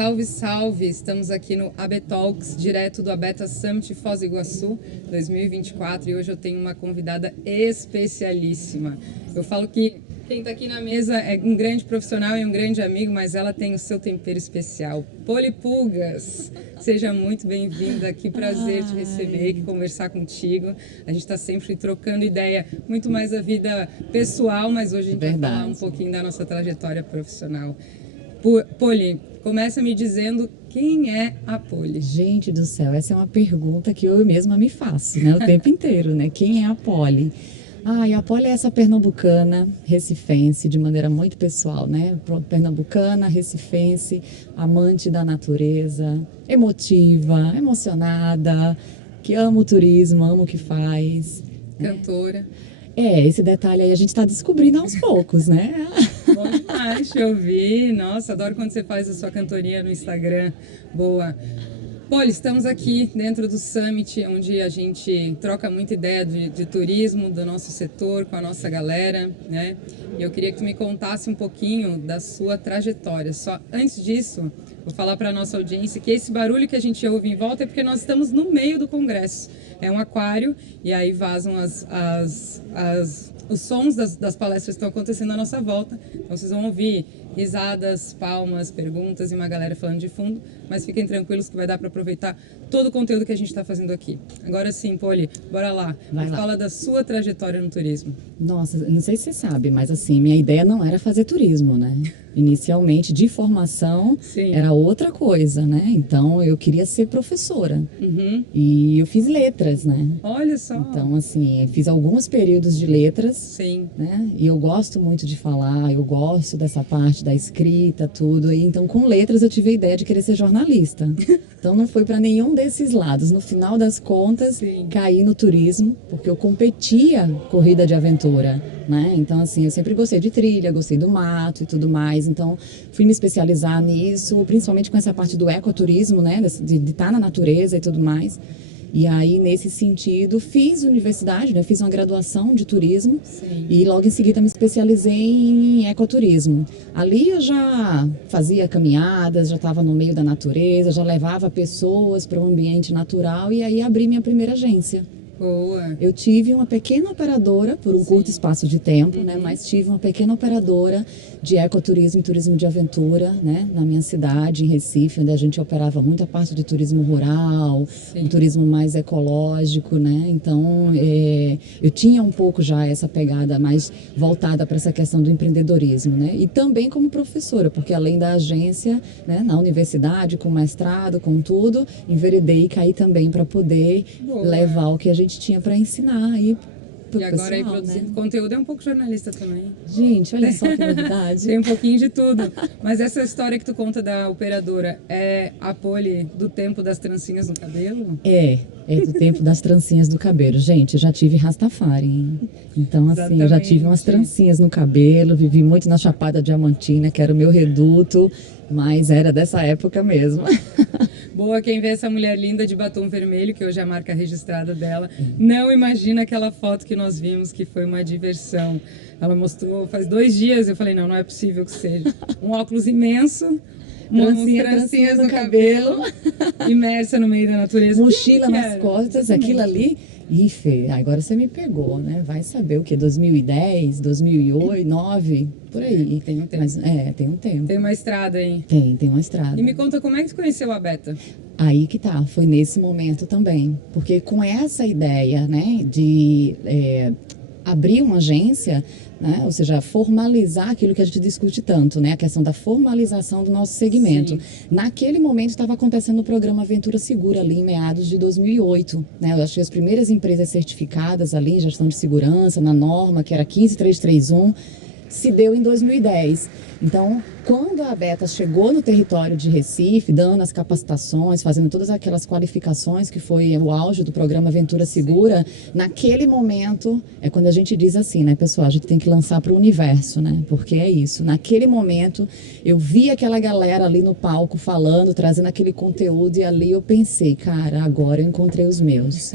Salve, salve! Estamos aqui no AB Talks, direto do Abeta Summit Foz do Iguaçu 2024 e hoje eu tenho uma convidada especialíssima. Eu falo que quem está aqui na mesa é um grande profissional e um grande amigo, mas ela tem o seu tempero especial. Poli Pulgas, seja muito bem-vinda, que prazer te receber, que conversar contigo. A gente está sempre trocando ideia, muito mais da vida pessoal, mas hoje a gente vai falar um pouquinho da nossa trajetória profissional. Poli, começa me dizendo quem é a Poli. Gente do céu, essa é uma pergunta que eu mesma me faço, né, o tempo inteiro, né? Quem é a Poli? E a Poli é essa pernambucana, recifense, de maneira muito pessoal, né? Pernambucana, recifense, amante da natureza, emotiva, emocionada, que ama o turismo, ama o que faz. Cantora. Esse detalhe aí a gente está descobrindo aos poucos, né? Bom demais te ouvir. Nossa, adoro quando você faz a sua cantoria no Instagram. Boa. Poli, estamos aqui dentro do Summit, onde a gente troca muita ideia de turismo, do nosso setor, com a nossa galera, né? E eu queria que tu me contasse um pouquinho da sua trajetória. Só antes disso, vou falar para a nossa audiência que esse barulho que a gente ouve em volta é porque nós estamos no meio do congresso. É um aquário e aí vazam os sons das palestras que estão acontecendo à nossa volta. Então vocês vão ouvir risadas, palmas, perguntas e uma galera falando de fundo, mas fiquem tranquilos que vai dar para aproveitar todo o conteúdo que a gente está fazendo aqui. Agora sim, Poli, bora lá. Fala da sua trajetória no turismo. Nossa, não sei se você sabe, mas assim, minha ideia não era fazer turismo, né? Inicialmente, de formação, sim, era outra coisa, né? Então, eu queria ser professora. Uhum. E eu fiz letras, né? Olha só! Então, assim, eu fiz alguns períodos de letras. Sim. Né? E eu gosto muito de falar, eu gosto dessa parte da escrita, tudo. E então, com letras, eu tive a ideia de querer ser jornalista. Então, não foi para nenhum desses lados. No final das contas, sim, caí no turismo, porque eu competia corrida de aventura, né? Então, assim, eu sempre gostei de trilha, gostei do mato e tudo mais. Então, fui me especializar nisso, principalmente com essa parte do ecoturismo, né? De estar na natureza e tudo mais. E aí, nesse sentido, fiz universidade, né? Fiz uma graduação de turismo. Sim. E logo em seguida me especializei em ecoturismo. Ali eu já fazia caminhadas, já estava no meio da natureza, já levava pessoas para um ambiente natural e aí abri minha primeira agência. Boa. Eu tive uma pequena operadora por um, sim, curto espaço de tempo, né? Mas tive uma pequena operadora de ecoturismo e turismo de aventura, né? Na minha cidade, em Recife, onde a gente operava muita parte de turismo rural, um turismo mais ecológico, né? Então, eu tinha um pouco já essa pegada mais voltada para essa questão do empreendedorismo, né? E também como professora, porque além da agência, né? Na universidade, com mestrado, com tudo, enveredei e caí também para poder, boa, levar o que a gente tinha para ensinar aí. E agora aí produzindo, né, conteúdo é um pouco jornalista também. Gente, olha só que novidade. Tem um pouquinho de tudo. Mas essa história que tu conta da operadora é a Poli do tempo das trancinhas no cabelo? É do tempo das trancinhas do cabelo. Gente, eu já tive Rastafari, hein? Então, assim, exatamente, eu já tive umas trancinhas no cabelo, vivi muito na Chapada Diamantina, que era o meu reduto, mas era dessa época mesmo. Boa, quem vê essa mulher linda de batom vermelho, que hoje é a marca registrada dela, não imagina aquela foto que nós vimos, que foi uma diversão. Ela mostrou faz 2 dias, eu falei, não é possível que seja. Um óculos imenso, trancinhas no cabelo, imersa no meio da natureza. Mochila nas costas, aquilo ali. Ih, Fê, agora você me pegou, né? Vai saber o quê? 2010, 2008, 2009, por aí. Tem um tempo. Mas, tem um tempo. Tem uma estrada, hein? Tem uma estrada. E me conta, como é que você conheceu a Beta? Aí que tá, foi nesse momento também. Porque com essa ideia, né, de abrir uma agência, né, ou seja, formalizar aquilo que a gente discute tanto, né, a questão da formalização do nosso segmento. Sim. Naquele momento estava acontecendo o programa Aventura Segura ali em meados de 2008, né, eu acho que as primeiras empresas certificadas ali em gestão de segurança, na norma, que era 15331, se deu em 2010. Então, quando a Beta chegou no território de Recife, dando as capacitações, fazendo todas aquelas qualificações, que foi o auge do programa Aventura Segura, naquele momento é quando a gente diz assim, né, pessoal, a gente tem que lançar para o universo, né, porque é isso. Naquele momento, eu vi aquela galera ali no palco falando, trazendo aquele conteúdo, e ali eu pensei, cara, agora eu encontrei os meus.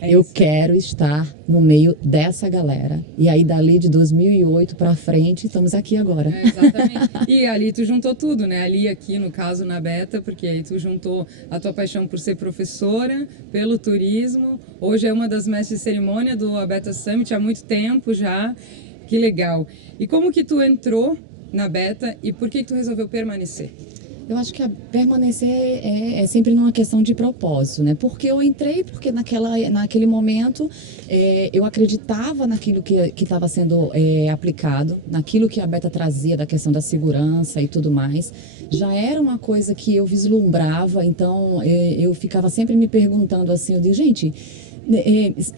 Eu quero estar no meio dessa galera. E aí, dali de 2008 para frente, estamos aqui agora. Exatamente. E que ali tu juntou tudo, né? Ali, aqui, no caso, na Beta, porque aí tu juntou a tua paixão por ser professora, pelo turismo. Hoje é uma das mestres de cerimônia do Abeta Summit há muito tempo já. Que legal. E como que tu entrou na Beta e por que tu resolveu permanecer? Eu acho que permanecer é sempre numa questão de propósito, né? Porque eu entrei, porque naquele momento eu acreditava naquilo que estava sendo aplicado, naquilo que a Beta trazia da questão da segurança e tudo mais. Já era uma coisa que eu vislumbrava, então eu ficava sempre me perguntando assim, eu digo, gente,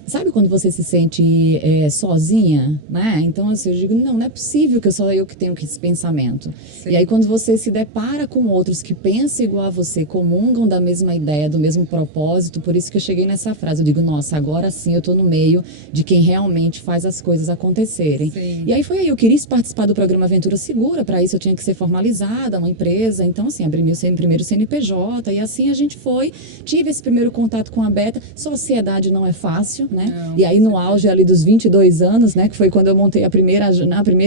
sabe quando você se sente sozinha, né? Então assim, eu digo, não é possível que só eu que tenho esse pensamento. Sim. E aí quando você se depara com outros que pensam igual a você, comungam da mesma ideia, do mesmo propósito, por isso que eu cheguei nessa frase, eu digo, nossa, agora sim eu estou no meio de quem realmente faz as coisas acontecerem. Sim. E aí foi aí, eu queria participar do programa Aventura Segura, para isso eu tinha que ser formalizada, uma empresa, então assim, abri meu primeiro CNPJ, e assim a gente tive esse primeiro contato com a Beta. Sociedade não é fácil, né? Não, e aí no auge ali dos 22 anos, né, que foi quando eu montei a primeira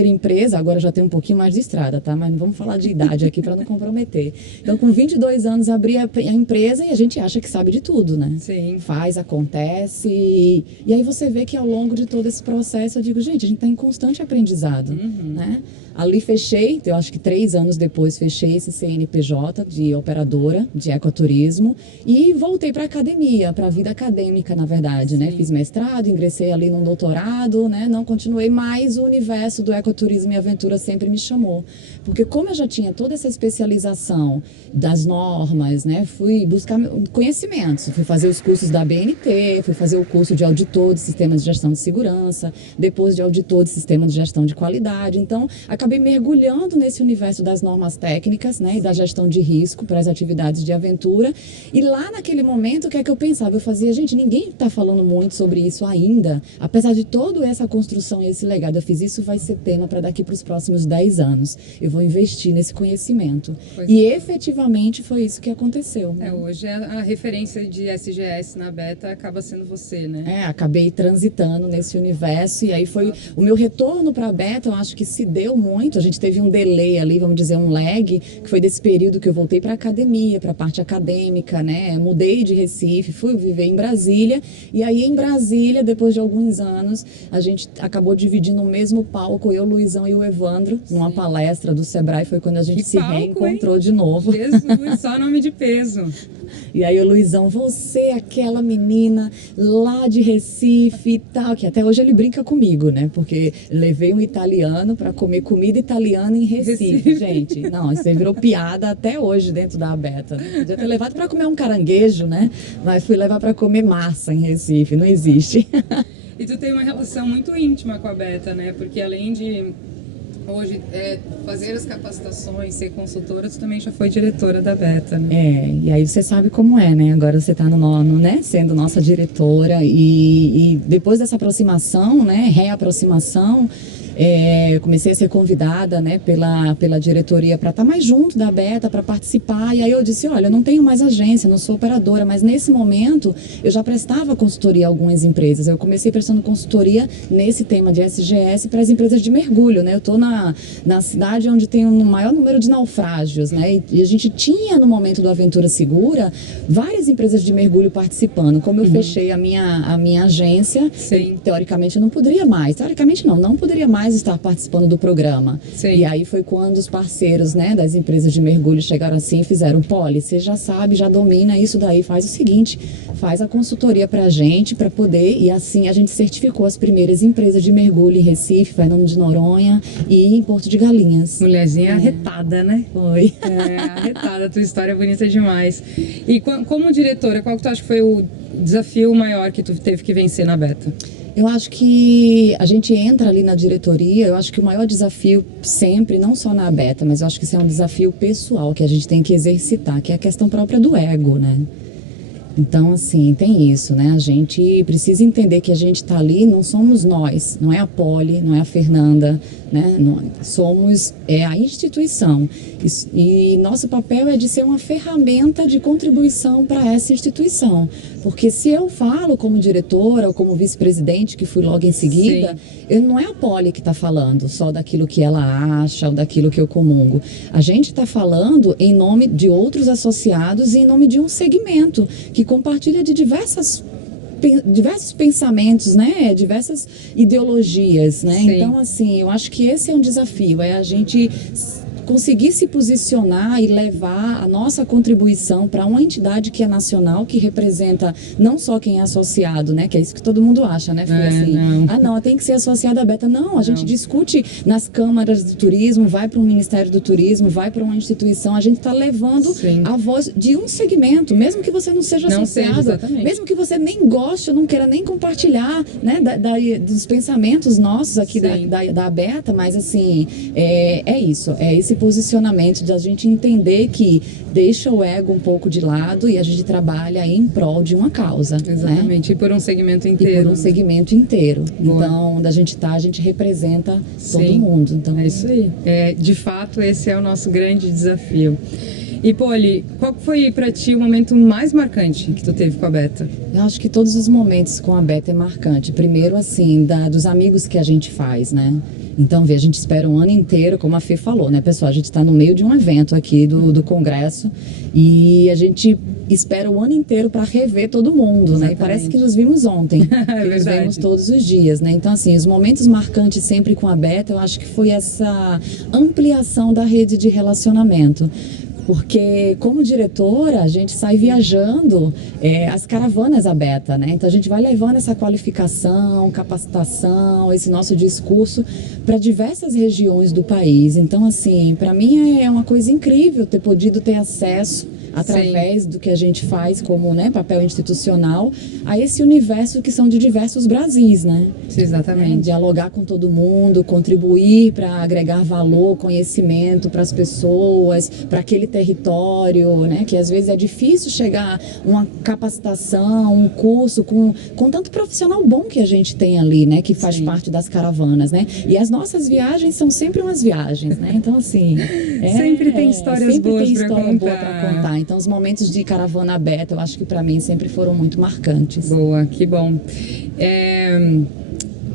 empresa, agora já tem um pouquinho mais de estrada, tá? Mas não vamos falar de idade aqui para não comprometer. Então com 22 anos abri a empresa e a gente acha que sabe de tudo, né? Sim. Faz, acontece e aí você vê que ao longo de todo esse processo eu digo, gente, a gente está em constante aprendizado, né? Ali fechei, eu acho que 3 anos depois fechei esse CNPJ de operadora de ecoturismo e voltei para a academia, para a vida acadêmica, na verdade, né? Fiz mestrado, ingressei ali num doutorado, né? Não continuei, mas o universo do ecoturismo e aventura sempre me chamou. Porque como eu já tinha toda essa especialização das normas, né? Fui buscar conhecimentos, fui fazer os cursos da BNT, fui fazer o curso de auditor de sistemas de gestão de segurança, depois de auditor de sistema de gestão de qualidade. Então, acabei mergulhando nesse universo das normas técnicas, né, e da gestão de risco para as atividades de aventura. E lá naquele momento, o que é que eu pensava? Eu fazia, gente, ninguém está falando muito sobre isso ainda, apesar de toda essa construção e esse legado. Eu fiz isso, vai ser tema para daqui para os próximos 10 anos. Eu vou investir nesse conhecimento. E efetivamente foi isso que aconteceu. Hoje a referência de SGS na Beta acaba sendo você, né? Acabei transitando nesse universo e aí foi o meu retorno para a Beta, eu acho que se deu muito. A gente teve um delay ali, vamos dizer, um lag, que foi desse período que eu voltei para a academia, para a parte acadêmica, né? Mudei de Recife, fui viver em Brasília. E aí em Brasília, depois de alguns anos, a gente acabou dividindo o mesmo palco, eu, Luizão e o Evandro, numa palestra do Sebrae. Foi quando a gente se reencontrou de novo. Jesus, só nome de peso. E aí o Luizão, você, aquela menina lá de Recife e tal, que até hoje ele brinca comigo, né? Porque levei um italiano para comer comida italiana em Recife, gente. Não, isso aí virou piada até hoje dentro da Beta. Podia ter levado para comer um caranguejo, né? Mas fui levar para comer massa em Recife, não existe. E tu tem uma relação muito íntima com a Beta, né? Porque além de hoje fazer as capacitações, ser consultora, tu também já foi diretora da Beta, né? E aí você sabe como é, né? Agora você está no nono, né? Sendo nossa diretora e depois dessa aproximação, né? Reaproximação, comecei a ser convidada, né, pela diretoria para estar mais junto da Beta, para participar. E aí eu disse, olha, eu não tenho mais agência, não sou operadora, mas nesse momento eu já prestava consultoria a algumas empresas. Eu comecei prestando consultoria nesse tema de SGS para as empresas de mergulho, né? Eu estou na cidade onde tem um maior número de naufrágios, né? E a gente tinha, no momento do Aventura Segura, várias empresas de mergulho participando. Como eu fechei a minha agência, teoricamente eu não poderia mais. Teoricamente não poderia mais estar participando do programa. Sim. E aí foi quando os parceiros, né, das empresas de mergulho chegaram assim e fizeram, Poli, você já sabe, já domina isso daí, faz o seguinte, faz a consultoria pra gente, para poder, e assim a gente certificou as primeiras empresas de mergulho em Recife, Fernando de Noronha e em Porto de Galinhas. Mulherzinha arretada, né? Foi. Arretada, tua história é bonita demais. E como diretora, qual que tu acha que foi o desafio maior que tu teve que vencer na Beta? Eu acho que a gente entra ali na diretoria, eu acho que o maior desafio sempre, não só na Beta, mas eu acho que isso é um desafio pessoal que a gente tem que exercitar, que é a questão própria do ego, né? Então, assim, tem isso, né? A gente precisa entender que a gente está ali, não somos nós, não é a Poli, não é a Fernanda, né? Somos a instituição. E nosso papel é de ser uma ferramenta de contribuição para essa instituição. Porque se eu falo como diretora ou como vice-presidente, que fui logo em seguida, não é a Poli que está falando só daquilo que ela acha ou daquilo que eu comungo. A gente está falando em nome de outros associados e em nome de um segmento que compartilha de diversos pensamentos, né? Diversas ideologias, né? Então, assim, eu acho que esse é um desafio, é a gente conseguir se posicionar e levar a nossa contribuição para uma entidade que é nacional, que representa não só quem é associado, né? Que é isso que todo mundo acha, né? Não, tem que ser associado à Beta. Não, a gente discute nas câmaras do turismo, vai para um Ministério do Turismo, vai para uma instituição, a gente está levando a voz de um segmento, mesmo que você não seja associado, mesmo que você nem goste ou não queira nem compartilhar, né? Dos pensamentos nossos aqui da Beta, mas assim, é isso, é esse posicionamento de a gente entender que deixa o ego um pouco de lado e a gente trabalha em prol de uma causa. Exatamente, né? E por um segmento inteiro. E por um segmento inteiro. Então, da gente a gente representa todo mundo. Então, é isso aí. De fato, esse é o nosso grande desafio. E, Poli, qual foi para ti o momento mais marcante que tu teve com a Beta? Eu acho que todos os momentos com a Beta é marcante. Primeiro, assim, dos amigos que a gente faz, né? Então, a gente espera um ano inteiro, como a Fê falou, né, pessoal? A gente está no meio de um evento aqui do Congresso e a gente espera o ano inteiro para rever todo mundo, né? E parece que nos vimos ontem, que nos vemos todos os dias, né? Então, assim, os momentos marcantes sempre com a Beta, eu acho que foi essa ampliação da rede de relacionamento. Porque, como diretora, a gente sai viajando as caravanas à Beta, né? Então, a gente vai levando essa qualificação, capacitação, esse nosso discurso para diversas regiões do país. Então, assim, para mim é uma coisa incrível ter podido ter acesso através do que a gente faz como, né, papel institucional, a esse universo que são de diversos Brasis, né? Exatamente. Dialogar com todo mundo, contribuir para agregar valor, conhecimento para as pessoas, para aquele território, né? Que às vezes é difícil chegar uma capacitação, um curso com tanto profissional bom que a gente tem ali, né? Que faz parte das caravanas, né? E as nossas viagens são sempre umas viagens, né? Então, assim... sempre tem histórias boas para contar. Então, os momentos de caravana à Beta, eu acho que para mim sempre foram muito marcantes. Boa, que bom.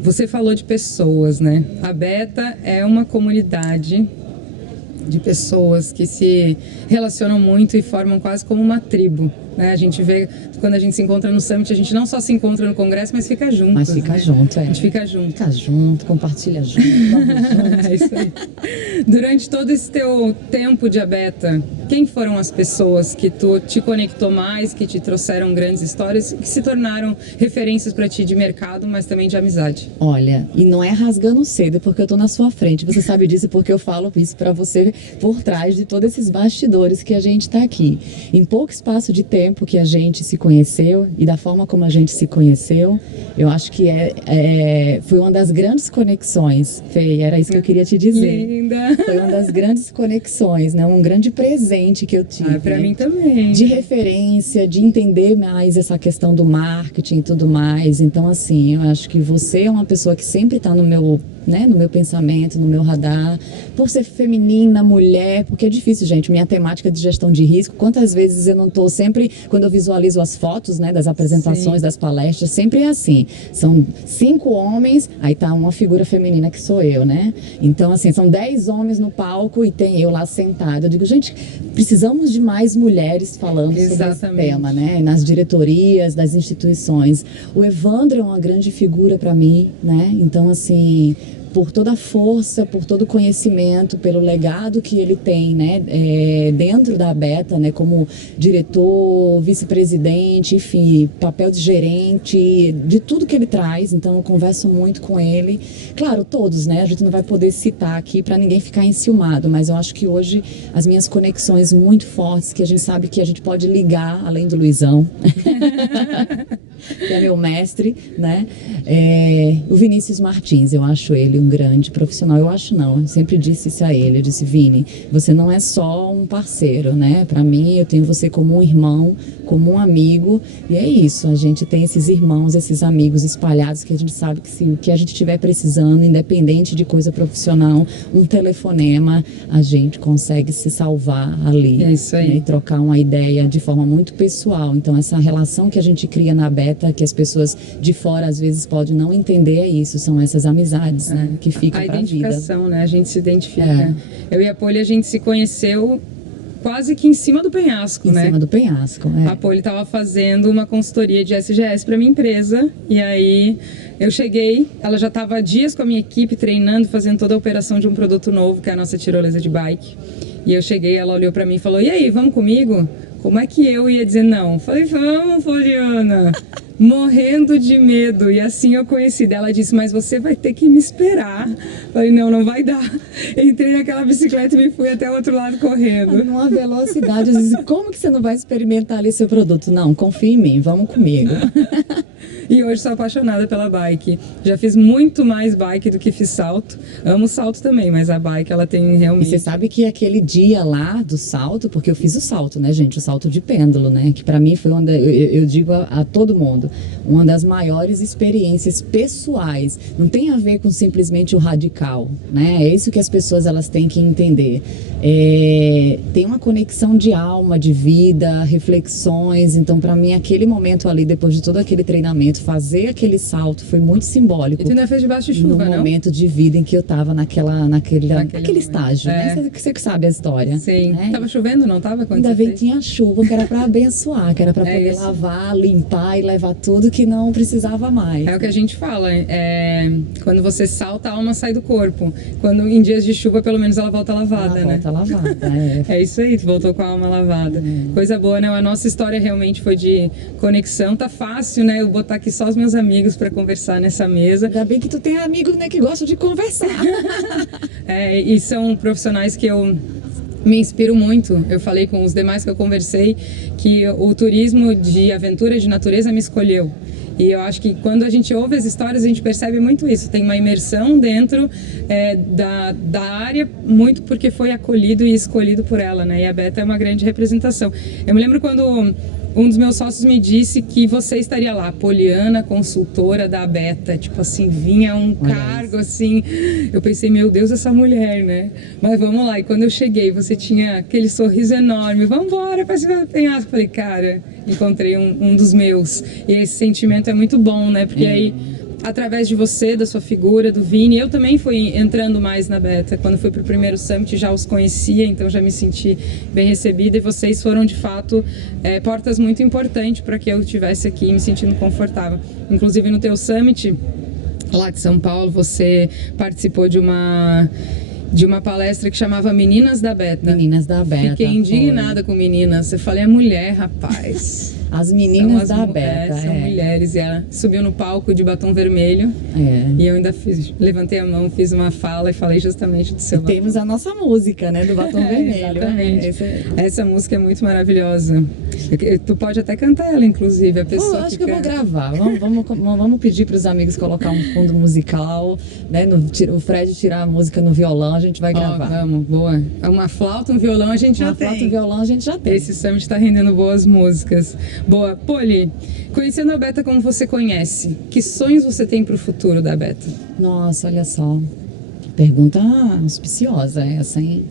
Você falou de pessoas, né? A Beta é uma comunidade de pessoas que se relacionam muito e formam quase como uma tribo, né? A gente vê, quando a gente se encontra no Summit, a gente não só se encontra no Congresso, mas fica junto. Mas fica junto, A gente fica junto. Fica junto, compartilha junto, vamos junto. É isso aí. Durante todo esse teu tempo de Abeta, quem foram as pessoas que tu te conectou mais, que te trouxeram grandes histórias, que se tornaram referências para ti de mercado, mas também de amizade? Olha, e não é rasgando cedo, porque eu tô na sua frente. Você sabe disso porque eu falo isso para você por trás de todos esses bastidores que a gente tá aqui. Em pouco espaço de tempo que a gente se conheceu e da forma como a gente se conheceu, eu acho que foi uma das grandes conexões, Fê, era isso que eu queria te dizer. Linda! Foi uma das grandes conexões, né? Um grande presente que eu tive. Para mim também. De referência, de entender mais essa questão do marketing e tudo mais. Então, assim, eu acho que você é uma pessoa que sempre está no meu pensamento, no meu radar, por ser feminina, mulher, porque é difícil, gente, minha temática de gestão de risco, quantas vezes eu não estou sempre, quando eu visualizo as fotos, né, das apresentações, das palestras, sempre é assim, são 5 homens, aí tá uma figura feminina que sou eu, né, então assim, são 10 homens no palco e tem eu lá sentada, eu digo, gente, precisamos de mais mulheres falando sobre esse tema, né, nas diretorias das instituições. O Evandro é uma grande figura para mim, né, então assim, por toda a força, por todo o conhecimento, pelo legado que ele tem, né, dentro da Beta, né, como diretor, vice-presidente, enfim, papel de gerente, de tudo que ele traz. Então, eu converso muito com ele. Claro, todos, né, a gente não vai poder citar aqui para ninguém ficar enciumado, mas eu acho que hoje as minhas conexões muito fortes, que a gente sabe que a gente pode ligar, além do Luizão, que é meu mestre, né? O Vinícius Martins, eu acho ele um grande profissional. Eu acho não, eu sempre disse isso a ele. Eu disse, Vini, você não é só um parceiro, né? Para mim, eu tenho você como um irmão, como um amigo, e é isso. A gente tem esses irmãos, esses amigos espalhados que a gente sabe que se o que a gente estiver precisando, independente de coisa profissional, um telefonema, a gente consegue se salvar ali. É isso aí. Né? E trocar uma ideia de forma muito pessoal. Então, essa relação que a gente cria na Beta, que as pessoas de fora às vezes podem não entender, é isso, são essas amizades, né? Que ficam para a vida. A identificação, né? A gente se identifica. Eu e a Poli, a gente se conheceu quase que em cima do penhasco, né? Em cima do penhasco, A Poli estava fazendo uma consultoria de SGS para minha empresa, e aí eu cheguei, ela já estava há dias com a minha equipe treinando, fazendo toda a operação de um produto novo, que é a nossa tirolesa de bike. E eu cheguei, ela olhou para mim e falou, e aí, vamos comigo? Como é que eu ia dizer não? Falei, vamos, Poliana. Morrendo de medo. E assim eu conheci dela. Ela disse, mas você vai ter que me esperar. Falei, não, não vai dar. Entrei naquela bicicleta e me fui até o outro lado correndo. Numa velocidade. Eu disse, como que você não vai experimentar ali seu produto? Não, confia em mim, vamos comigo. E hoje sou apaixonada pela bike. Já fiz muito mais bike do que fiz salto. Amo salto também, mas a bike ela tem realmente... E você sabe que aquele dia lá do salto, porque eu fiz o salto, né, gente? O salto de pêndulo, né? Que pra mim foi uma eu digo a todo mundo, uma das maiores experiências pessoais. Não tem a ver com simplesmente o radical, né? É isso que as pessoas elas têm que entender. Tem uma conexão de alma, de vida, reflexões. Então, pra mim, aquele momento ali, depois de todo aquele treinamento, fazer aquele salto foi muito simbólico. E tu ainda fez debaixo de chuva, no não? momento de vida em que eu tava naquele estágio, né? Você que sabe a história. Sim. Né? Tava chovendo, não tava? Ainda bem que tinha chuva, que era para abençoar, que era para poder isso. lavar, limpar e levar tudo que não precisava mais. É o que a gente fala, quando você salta, a alma sai do corpo. Quando em dias de chuva, pelo menos ela volta lavada, Ela né? volta lavada, É isso aí, tu voltou com a alma lavada. Coisa boa, né? A nossa história realmente foi de conexão. Tá fácil, né? Eu botar aqui só os meus amigos para conversar nessa mesa. Ainda bem que tu tem amigos, né, que gostam de conversar. E são profissionais que eu me inspiro muito. Eu falei com os demais que eu conversei que o turismo de aventura, de natureza, me escolheu. E eu acho que quando a gente ouve as histórias, a gente percebe muito isso. Tem uma imersão dentro da área, muito porque foi acolhido e escolhido por ela, né? E a Beta é uma grande representação. Eu me lembro quando um dos meus sócios me disse que você estaria lá, Poliana, consultora da Beta. Tipo assim, vinha um cargo assim. Eu pensei, meu Deus, essa mulher, né? Mas vamos lá. E quando eu cheguei, você tinha aquele sorriso enorme. Vamos embora para cima do penhasco. Falei, cara, encontrei um dos meus. E esse sentimento é muito bom, né? Porque aí, através de você, da sua figura, do Vini, eu também fui entrando mais na Beta. Quando fui pro primeiro Summit, já os conhecia, então já me senti bem recebida. E vocês foram, de fato, portas muito importantes para que eu estivesse aqui me sentindo confortável. Inclusive, no teu Summit, lá de São Paulo, você participou de uma palestra que chamava Meninas da Beta. Meninas da Beta. Fiquei indignada com meninas. Eu falei, é mulher, rapaz. As meninas da Beta. São mulheres. E ela subiu no palco de batom vermelho. E eu ainda levantei a mão, fiz uma fala e falei justamente do seu batom. Temos a nossa música, né? Do batom vermelho. Exatamente. Essa música é muito maravilhosa. Tu pode até cantar ela, inclusive. A pessoa acho que eu vou gravar. Vamos pedir para os amigos colocar um fundo musical, né? O Fred tirar a música no violão, a gente vai gravar. Vamos, boa. Uma flauta, um violão, a gente já tem. Uma flauta, um violão, a gente já tem. Esse Summit está rendendo boas músicas. Boa. Poli, conhecendo a Beta como você conhece, que sonhos você tem para o futuro da Beta? Nossa, olha só. Pergunta auspiciosa essa, hein?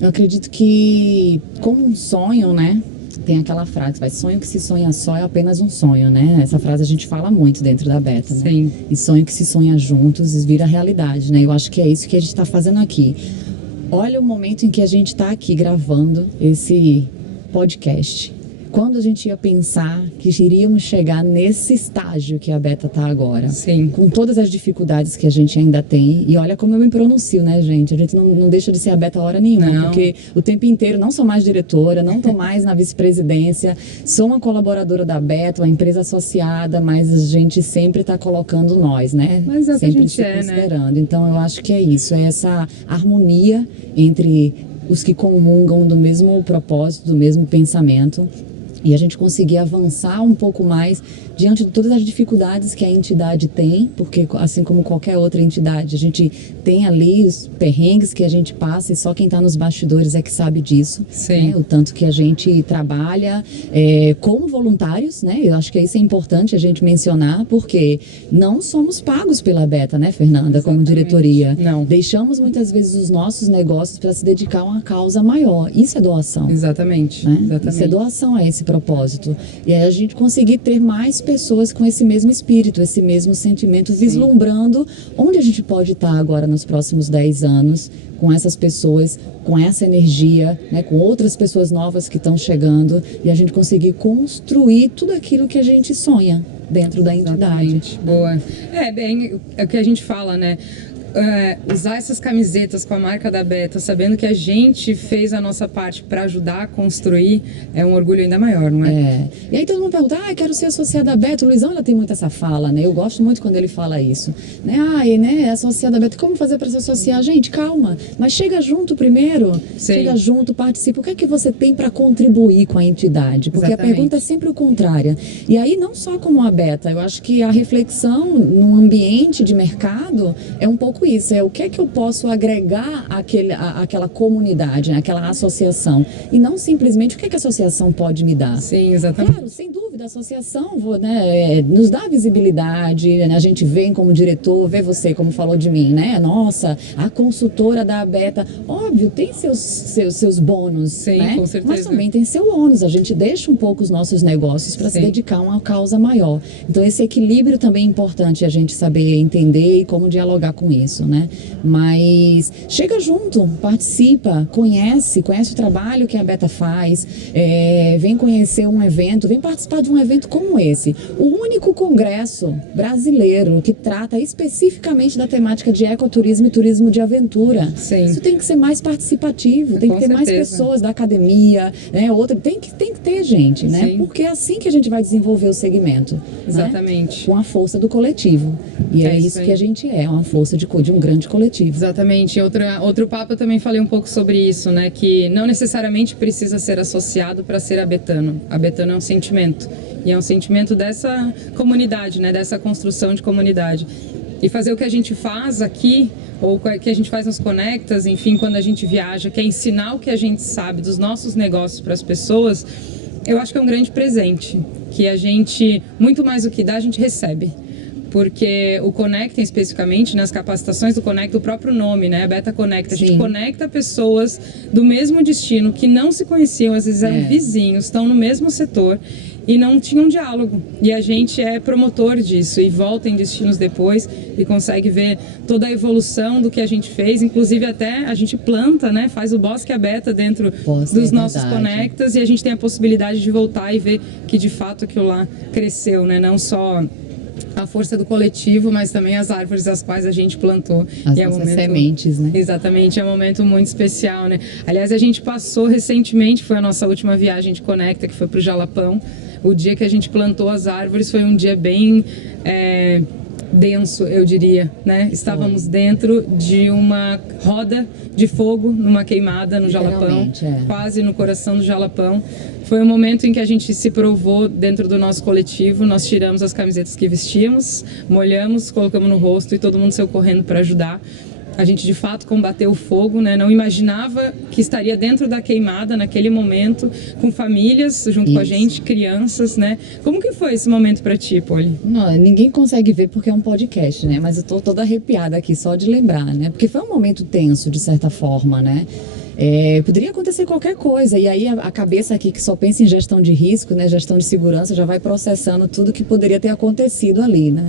Eu acredito que, como um sonho, né? Tem aquela frase, sonho que se sonha só é apenas um sonho, né? Essa frase a gente fala muito dentro da Beta, né? Sim. E sonho que se sonha juntos vira realidade, né? Eu acho que é isso que a gente está fazendo aqui. Olha o momento em que a gente está aqui gravando esse podcast. Quando a gente ia pensar que iríamos chegar nesse estágio que a Beta está agora? Sim. Com todas as dificuldades que a gente ainda tem. E olha como eu me pronuncio, né, gente? A gente não deixa de ser a Beta hora nenhuma. Não. Porque o tempo inteiro não sou mais diretora, não estou mais na vice-presidência. Sou uma colaboradora da Beta, uma empresa associada, mas a gente sempre está colocando nós, né? Mas é o sempre que a gente se né? considerando. Então, eu acho que é isso. É essa harmonia entre os que comungam do mesmo propósito, do mesmo pensamento. e a gente conseguir avançar um pouco mais diante de todas as dificuldades que a entidade tem, porque assim como qualquer outra entidade, a gente tem ali os perrengues que a gente passa e só quem está nos bastidores é que sabe disso. Sim. Né? O tanto que a gente trabalha como voluntários, né? Eu acho que isso é importante a gente mencionar, porque não somos pagos pela Beta, né, Fernanda, como diretoria. Não. Deixamos muitas vezes os nossos negócios para se dedicar a uma causa maior. Isso é doação. Exatamente. Né? Exatamente. Isso é doação a esse propósito. E aí a gente conseguir ter mais pessoas com esse mesmo espírito, esse mesmo sentimento, vislumbrando onde a gente pode estar agora nos próximos 10 anos, com essas pessoas, com essa energia, né, com outras pessoas novas que estão chegando, e a gente conseguir construir tudo aquilo que a gente sonha dentro da entidade. Boa. É o que a gente fala, né? Usar essas camisetas com a marca da Beta, sabendo que a gente fez a nossa parte para ajudar a construir, é um orgulho ainda maior, não é? E aí todo mundo pergunta, quero ser associada à Beta. O Luizão, ela tem muito essa fala, né? Eu gosto muito quando ele fala isso. Né? Associada à Beta, como fazer para se associar? Gente, calma, mas chega junto primeiro. Sim. Chega junto, participa. O que é que você tem para contribuir com a entidade? Porque a pergunta é sempre o contrário. E aí, não só como a Beta, eu acho que a reflexão num ambiente de mercado é um pouco isso, o que é que eu posso agregar àquela comunidade, né, àquela associação, e não simplesmente o que é que a associação pode me dar. Sim, exatamente. Claro, sem dúvida, a associação nos dá visibilidade, né, a gente vem como diretor, vê você, como falou de mim, né? Nossa, a consultora da Beta, óbvio, tem seus bônus, sim, né? Com certeza. Mas também tem seu ônus, a gente deixa um pouco os nossos negócios para se dedicar a uma causa maior. Então esse equilíbrio também é importante a gente saber entender e como dialogar com isso. Né? Mas chega junto, participa, conhece o trabalho que a Beta faz, vem conhecer um evento, vem participar de um evento como esse. O único congresso brasileiro que trata especificamente da temática de ecoturismo e turismo de aventura. Sim. Isso tem que ser mais participativo, tem que ter mais pessoas da academia, né? Tem que ter gente, né? Sim. Porque é assim que a gente vai desenvolver o segmento. Exatamente. Né? Com a força do coletivo. E é isso que a gente uma força de um grande coletivo. Exatamente. Outro papo eu também falei um pouco sobre isso, né? Que não necessariamente precisa ser associado para ser abetano. Abetano é um sentimento. E é um sentimento dessa comunidade, né? Dessa construção de comunidade. E fazer o que a gente faz aqui, ou o que a gente faz nos Conectas, enfim, quando a gente viaja, que é ensinar o que a gente sabe dos nossos negócios para as pessoas, eu acho que é um grande presente. Que a gente, muito mais do que dá, a gente recebe. Porque o Conecta, especificamente, nas capacitações do Conecta, o próprio nome, né? Beta Conecta, a gente conecta pessoas do mesmo destino, que não se conheciam, às vezes eram vizinhos, estão no mesmo setor e não tinham diálogo. E a gente é promotor disso e volta em destinos depois e consegue ver toda a evolução do que a gente fez. Inclusive até a gente planta, né? Faz o Bosque à Beta dentro dos nossos Conectas e a gente tem a possibilidade de voltar e ver que de fato aquilo lá cresceu, né? Não só a força do coletivo, mas também as árvores as quais a gente plantou. As nossas sementes, né? Exatamente, é um momento muito especial, né? Aliás, a gente passou recentemente, foi a nossa última viagem de Conecta, que foi para o Jalapão. O dia que a gente plantou as árvores foi um dia bem denso, eu diria, né? Estávamos dentro de uma roda de fogo, numa queimada no Jalapão, quase no coração do Jalapão. Foi um momento em que a gente se provou dentro do nosso coletivo, nós tiramos as camisetas que vestíamos, molhamos, colocamos no rosto e todo mundo saiu correndo para ajudar. A gente de fato combateu o fogo, né? Não imaginava que estaria dentro da queimada naquele momento, com famílias junto com a gente, crianças, né? Como que foi esse momento para ti, Poli? Não, ninguém consegue ver porque é um podcast, né? Mas eu tô toda arrepiada aqui só de lembrar, né? Porque foi um momento tenso, de certa forma, né? Poderia acontecer qualquer coisa, e aí a cabeça aqui que só pensa em gestão de risco, né, gestão de segurança, já vai processando tudo que poderia ter acontecido ali, né?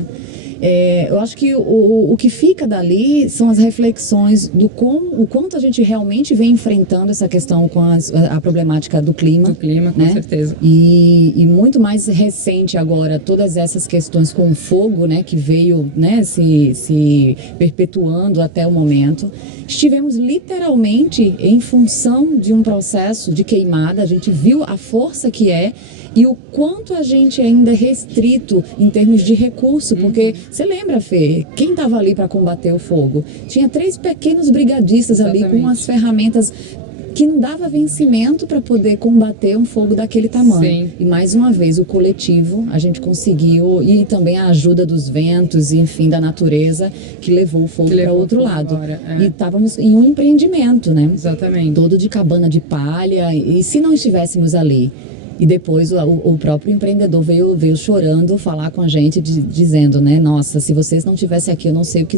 Eu acho que o que fica dali são as reflexões do o quanto a gente realmente vem enfrentando essa questão com a problemática do clima. Do clima, com certeza. E muito mais recente agora, todas essas questões com o fogo, né, que veio, né, se perpetuando até o momento. Estivemos literalmente em função de um processo de queimada, a gente viu a força que e o quanto a gente ainda é restrito em termos de recurso, porque você lembra, Fê, quem estava ali para combater o fogo? Tinha 3 pequenos brigadistas ali com umas ferramentas que não dava vencimento para poder combater um fogo daquele tamanho. Sim. E mais uma vez o coletivo, a gente conseguiu, e também a ajuda dos ventos, e, enfim, da natureza, que levou o fogo para outro lado. Embora, E estávamos em um empreendimento, né? Exatamente. Todo de cabana de palha, e se não estivéssemos ali? E depois o próprio empreendedor veio chorando falar com a gente, dizendo, né, nossa, se vocês não tivessem aqui, eu não sei o que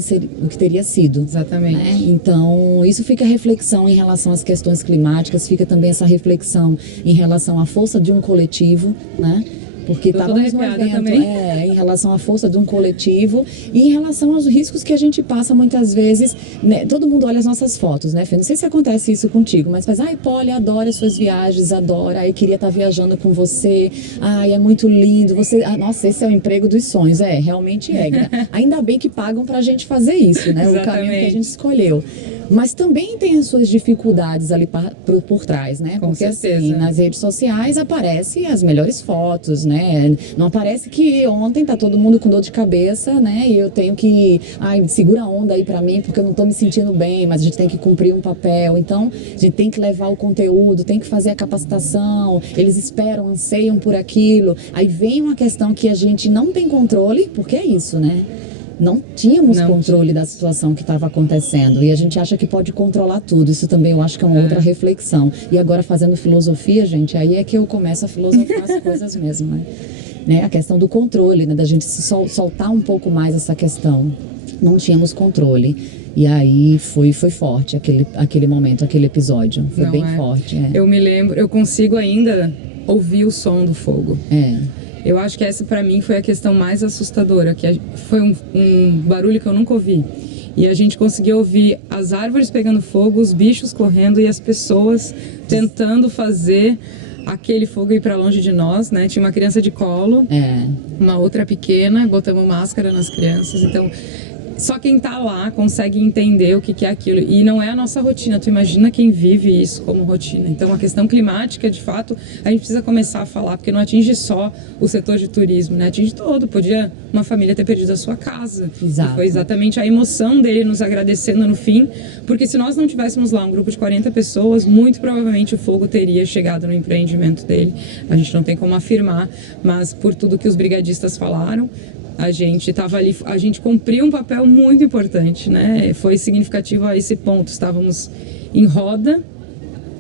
teria sido. Exatamente. Né? Então, isso fica reflexão em relação às questões climáticas, fica também essa reflexão em relação à força de um coletivo, né? Porque estávamos no evento, em relação à força de um coletivo e em relação aos riscos que a gente passa muitas vezes, né? Todo mundo olha as nossas fotos, né, Fê? Não sei se acontece isso contigo, mas faz, ai, Polly, adoro as suas viagens, adoro, ai, queria estar viajando com você, ai, é muito lindo, você, nossa, esse é o emprego dos sonhos, realmente é. Ainda bem que pagam pra gente fazer isso, né? O caminho que a gente escolheu. Mas também tem as suas dificuldades ali por trás, né? Com porque certeza. Assim, nas redes sociais aparecem as melhores fotos, né? Não aparece que ontem tá todo mundo com dor de cabeça, né? E eu tenho que, segura a onda aí pra mim porque eu não tô me sentindo bem, mas a gente tem que cumprir um papel. Então, a gente tem que levar o conteúdo, tem que fazer a capacitação, eles esperam, anseiam por aquilo. Aí vem uma questão que a gente não tem controle, porque é isso, né? Não tínhamos controle da situação que estava acontecendo e a gente acha que pode controlar tudo. Isso também eu acho que é uma outra reflexão. E agora fazendo filosofia, gente, aí é que eu começo a filosofar as coisas mesmo, né? A questão do controle, né? Da gente se soltar um pouco mais essa questão. Não tínhamos controle. E aí foi forte aquele momento, aquele episódio. Foi bem forte. Eu me lembro, eu consigo ainda ouvir o som do fogo. Eu acho que essa pra mim foi a questão mais assustadora, que foi um barulho que eu nunca ouvi. E a gente conseguiu ouvir as árvores pegando fogo, os bichos correndo e as pessoas tentando fazer aquele fogo ir pra longe de nós, né? Tinha uma criança de colo, uma outra pequena, botamos máscara nas crianças, então... Só quem tá lá consegue entender o que é aquilo. E não é a nossa rotina. Tu imagina quem vive isso como rotina. Então, a questão climática, de fato, a gente precisa começar a falar, porque não atinge só o setor de turismo, né? Atinge todo. Podia uma família ter perdido a sua casa. Exato. E foi exatamente a emoção dele nos agradecendo no fim. Porque se nós não tivéssemos lá um grupo de 40 pessoas, muito provavelmente o fogo teria chegado no empreendimento dele. A gente não tem como afirmar, mas por tudo que os brigadistas falaram, a gente estava ali, a gente cumpriu um papel muito importante, né? Foi significativo a esse ponto. Estávamos em roda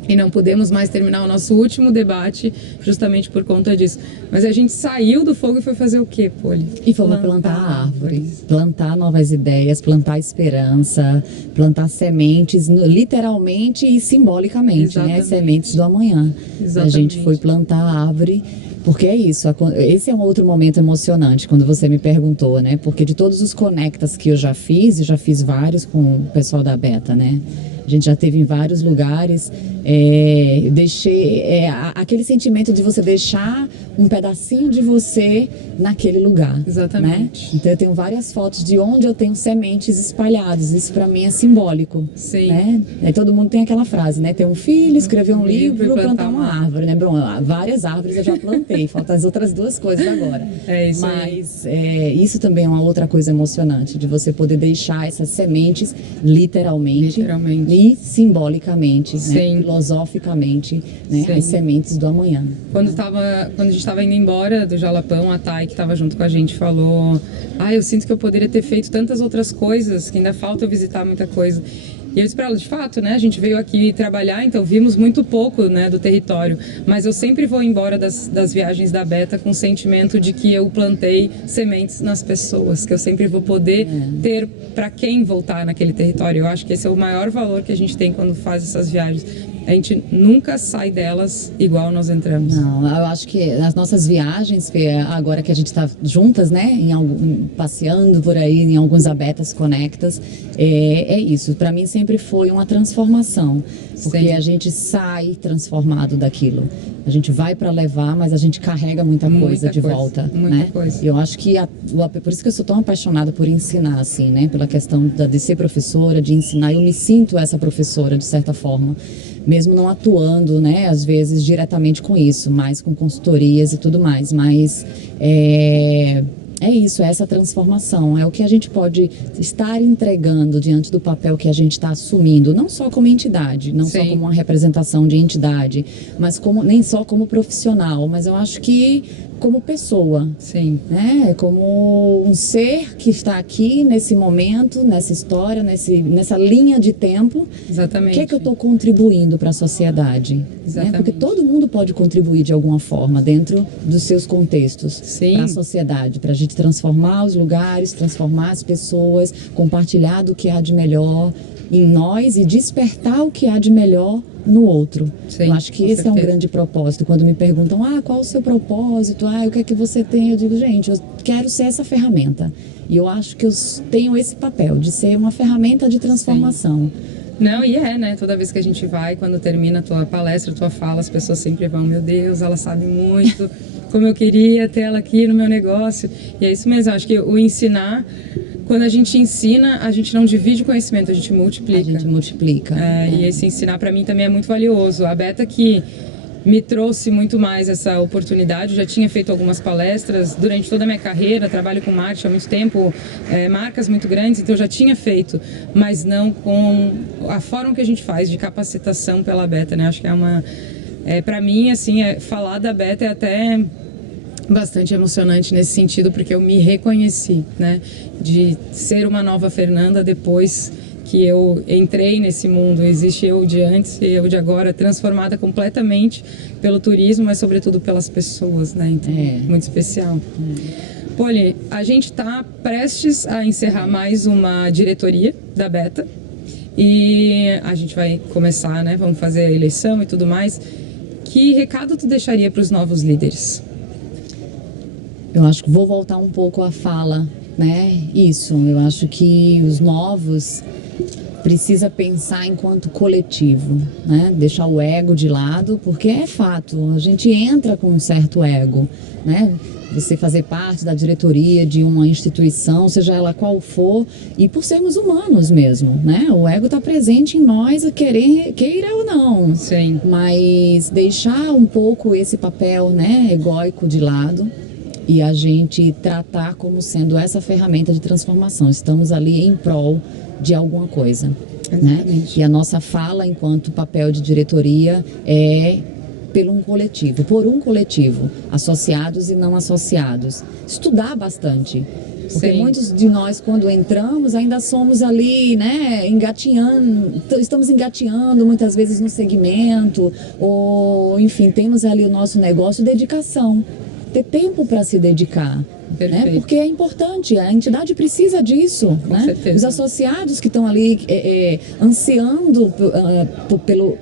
e não pudemos mais terminar o nosso último debate justamente por conta disso. Mas a gente saiu do fogo e foi fazer o quê, Polly? E fomos plantar árvores, plantar novas ideias, plantar esperança, plantar sementes, literalmente e simbolicamente, né? Sementes do amanhã. Exatamente. A gente foi plantar árvore. Porque é isso, esse é um outro momento emocionante, quando você me perguntou, né? Porque de todos os conectas que eu já fiz vários com o pessoal da Beta, né? A gente já teve em vários lugares, aquele sentimento de você deixar um pedacinho de você naquele lugar. Exatamente. Né? Então eu tenho várias fotos de onde eu tenho sementes espalhadas, isso para mim é simbólico. Sim. Né? Aí todo mundo tem aquela frase, né? Ter um filho, escrever um livro e plantar uma árvore, né? Bom, várias árvores eu já plantei, faltam as outras duas coisas agora. É isso. Mas isso também é uma outra coisa emocionante, de você poder deixar essas sementes literalmente. E simbolicamente, né? Filosoficamente, né? As sementes do amanhã. Quando a gente estava indo embora do Jalapão, a Thay, que estava junto com a gente, falou: eu sinto que eu poderia ter feito tantas outras coisas, que ainda falta eu visitar muita coisa. E eu disse para ela, de fato, né, a gente veio aqui trabalhar, então vimos muito pouco, né, do território, mas eu sempre vou embora das viagens da Beta com o sentimento de que eu plantei sementes nas pessoas, que eu sempre vou poder ter para quem voltar naquele território. Eu acho que esse é o maior valor que a gente tem quando faz essas viagens. A gente nunca sai delas igual nós entramos. Não, eu acho que as nossas viagens, agora que a gente está juntas, né, passeando por aí em alguns Abetas Conectas, é isso. Para mim sempre foi uma transformação, porque a gente sai transformado daquilo. A gente vai para levar, mas a gente carrega muita coisa de volta, né? Coisa. Eu acho que por isso que eu sou tão apaixonada por ensinar, assim, né? Pela questão de ser professora, de ensinar. Eu me sinto essa professora de certa forma, mesmo não atuando, né? Às vezes diretamente com isso, mas com consultorias e tudo mais. Mas É isso, é essa transformação, é o que a gente pode estar entregando diante do papel que a gente está assumindo, não só como entidade, não só Sim. como uma representação de entidade, mas como, nem só como profissional, mas eu acho que como pessoa, Sim. né? Como um ser que está aqui nesse momento, nessa história, nessa linha de tempo. Exatamente. O que é que eu estou contribuindo para a sociedade? Exatamente. Né? Porque todo mundo pode contribuir de alguma forma dentro dos seus contextos para a sociedade, para a gente transformar os lugares, transformar as pessoas, compartilhar do que há de melhor em nós e despertar o que há de melhor no outro. Sim, eu acho que esse é um grande propósito. Quando me perguntam, qual o seu propósito? O que é que você tem? Eu digo, gente, eu quero ser essa ferramenta. E eu acho que eu tenho esse papel de ser uma ferramenta de transformação. Sim. Não, e né? Toda vez que a gente vai, quando termina a tua palestra, a tua fala, as pessoas sempre vão, meu Deus, ela sabe muito, como eu queria ter ela aqui no meu negócio. E é isso mesmo, eu acho que o ensinar... Quando a gente ensina, a gente não divide o conhecimento, a gente multiplica. A gente multiplica. E esse ensinar para mim também é muito valioso. A Beta que me trouxe muito mais essa oportunidade. Eu já tinha feito algumas palestras durante toda a minha carreira, trabalho com marketing há muito tempo, marcas muito grandes, então eu já tinha feito, mas não com a forma que a gente faz de capacitação pela Beta, né? Acho que é uma... para mim, assim, falar da Beta é até... bastante emocionante nesse sentido, porque eu me reconheci, né, de ser uma nova Fernanda depois que eu entrei nesse mundo. Existe eu de antes e eu de agora, transformada completamente pelo turismo, mas sobretudo pelas pessoas, né, então muito especial. Poli, a gente está prestes a encerrar mais uma diretoria da Beta e a gente vai começar, né, vamos fazer a eleição e tudo mais. Que recado tu deixaria para os novos líderes? Eu acho que vou voltar um pouco à fala, né? Isso, eu acho que os novos precisa pensar enquanto coletivo, né? Deixar o ego de lado, porque é fato, a gente entra com um certo ego, né? Você fazer parte da diretoria de uma instituição, seja ela qual for, e por sermos humanos mesmo, né? O ego está presente em nós, queira ou não. Sim. Mas deixar um pouco esse papel, né, egóico de lado, e a gente tratar como sendo essa ferramenta de transformação. Estamos ali em prol de alguma coisa, né? E a nossa fala enquanto papel de diretoria é por um coletivo, associados e não associados. Estudar bastante. Porque muitos de nós, quando entramos, ainda somos ali, né, estamos engateando muitas vezes no segmento, ou, enfim, temos ali o nosso negócio, dedicação. Ter tempo para se dedicar, né? Porque é importante, a entidade precisa disso, né? Certeza. Os associados que estão ali ansiando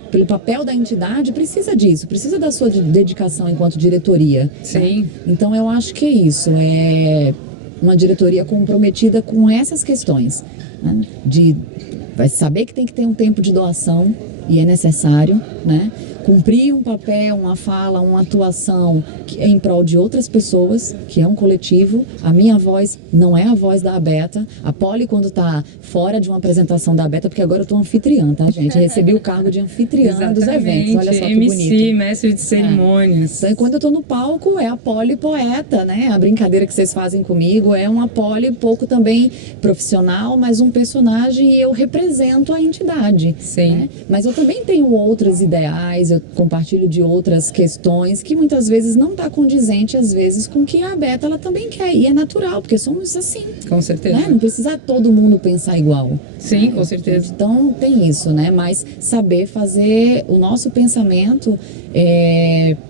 pelo papel da entidade precisa disso, precisa da sua dedicação enquanto diretoria. Sim. Né? Então eu acho que é isso, é uma diretoria comprometida com essas questões, né? Vai saber que tem que ter um tempo de doação e é necessário, né? Cumprir um papel, uma fala, uma atuação que é em prol de outras pessoas, que é um coletivo. A minha voz não é a voz da Beta. A Poli, quando está fora de uma apresentação da Beta, porque agora eu estou anfitriã, tá, gente? Eu recebi o cargo de anfitriã dos eventos. Olha só que MC, bonito. mestre de cerimônias. Então, quando eu estou no palco, é a Poli poeta, né? A brincadeira que vocês fazem comigo é uma Poli pouco também profissional, mas um personagem, e eu represento a entidade. Sim. Né? Mas eu também tenho outros ideais, eu compartilho de outras questões que muitas vezes não está condizente, às vezes, com o que a Beta ela também quer. E é natural, porque somos assim. Com certeza. Né? Não precisa todo mundo pensar igual. Sim, com certeza. Então tem isso, né? Mas saber fazer o nosso pensamento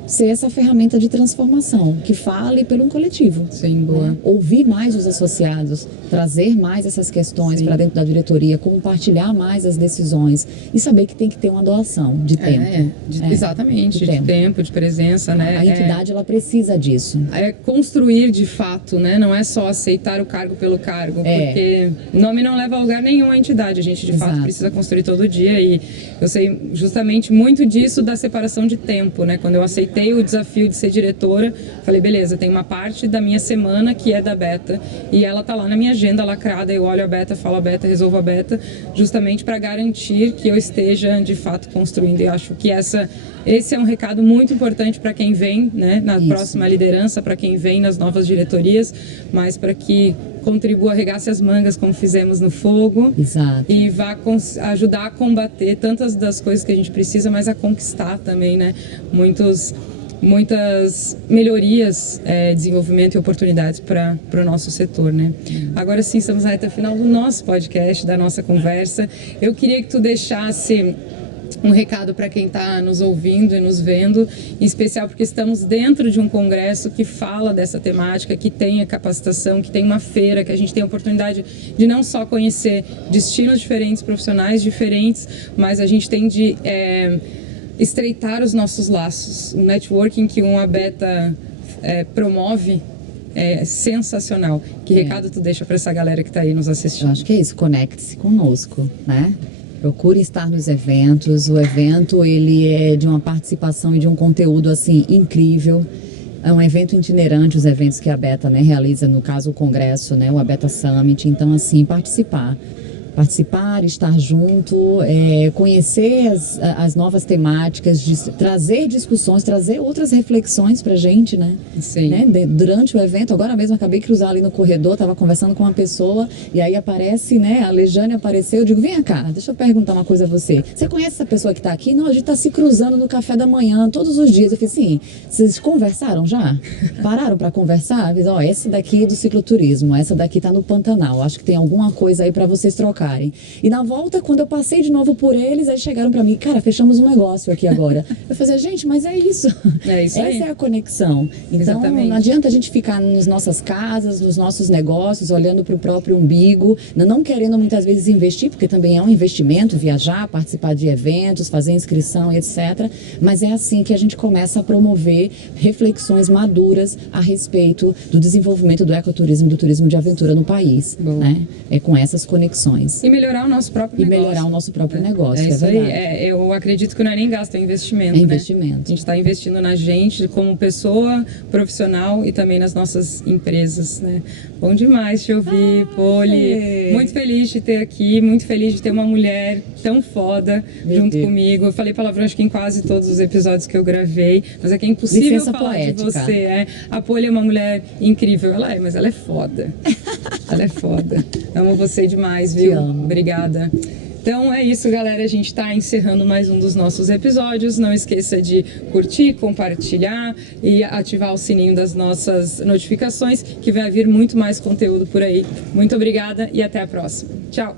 ser essa ferramenta de transformação, que fale pelo um coletivo. Sim, boa. Né? Ouvir mais os associados, trazer mais essas questões para dentro da diretoria, compartilhar mais as decisões e saber que tem que ter uma doação de tempo. Exatamente, de tempo, de presença, né? A entidade ela precisa disso. É construir de fato, né? Não é só aceitar o cargo pelo cargo, porque nome não leva a lugar nenhum à entidade. A gente de fato precisa construir todo dia e eu sei justamente muito disso da separação de tempo, né? Quando eu aceitei o desafio de ser diretora, falei, beleza, tem uma parte da minha semana que é da Beta e ela tá lá na minha agenda lacrada, eu olho a Beta, falo a Beta, resolvo a Beta, justamente para garantir que eu esteja de fato construindo. E acho que essa esse é um recado muito importante para quem vem, né, na próxima liderança, para quem vem nas novas diretorias, mas para que contribua, arregace as mangas, como fizemos no Fogo. Exato. E vá ajudar a combater tantas das coisas que a gente precisa, mas a conquistar também, né, muitas melhorias, desenvolvimento e oportunidades para o nosso setor, né? Agora sim, estamos na reta final do nosso podcast, da nossa conversa. Eu queria que tu deixasse um recado para quem está nos ouvindo e nos vendo, em especial porque estamos dentro de um congresso que fala dessa temática, que tem a capacitação, que tem uma feira, que a gente tem a oportunidade de não só conhecer destinos diferentes, profissionais diferentes, mas a gente tem de estreitar os nossos laços. O networking que um Abeta promove é sensacional. Que recado tu deixa para essa galera que está aí nos assistindo? Eu acho que é isso, conecte-se conosco, né? Procure estar nos eventos. O evento, ele é de uma participação e de um conteúdo, assim, incrível. É um evento itinerante, os eventos que a Abeta, né, realiza, no caso o congresso, né, o Abeta Summit. Então, assim, participar, estar junto, conhecer as novas temáticas, trazer discussões, trazer outras reflexões pra gente, né? Sim. Né? Durante o evento, agora mesmo acabei de cruzar ali no corredor, estava conversando com uma pessoa e aí aparece, né? A Lejane apareceu, eu digo, vem cá, deixa eu perguntar uma coisa a você. Você conhece essa pessoa que está aqui? Não, a gente está se cruzando no café da manhã todos os dias. Eu falei assim, vocês conversaram já? Pararam para conversar? Eu falei, essa daqui é do cicloturismo, essa daqui está no Pantanal, acho que tem alguma coisa aí para vocês trocarem. E na volta, quando eu passei de novo por eles, aí chegaram para mim, cara, fechamos um negócio aqui agora. Eu falei, gente, mas é isso. É isso aí. Essa é a conexão. Então, exatamente. Não adianta a gente ficar nas nossas casas, nos nossos negócios, olhando para o próprio umbigo, não querendo muitas vezes investir, porque também é um investimento, viajar, participar de eventos, fazer inscrição, etc. Mas é assim que a gente começa a promover reflexões maduras a respeito do desenvolvimento do ecoturismo e do turismo de aventura no país. Né? É com essas conexões. E melhorar o nosso próprio negócio. E melhorar o nosso próprio negócio, é isso verdade. aí. Eu acredito que não é nem gasto, é investimento. É investimento. Né? A gente está investindo na gente como pessoa profissional e também nas nossas empresas, né? Bom demais te ouvir, Poli. Muito feliz de ter aqui, muito feliz de ter uma mulher tão foda junto comigo. Eu falei palavrão acho que em quase todos os episódios que eu gravei, mas é que é impossível Licença falar poética. de você. A Poli é uma mulher incrível, ela é, mas ela é foda. Ela é foda. Amo você demais, viu? Te amo. Obrigada. Então é isso, galera. A gente está encerrando mais um dos nossos episódios. Não esqueça de curtir, compartilhar e ativar o sininho das nossas notificações, que vai vir muito mais conteúdo por aí. Muito obrigada e até a próxima. Tchau!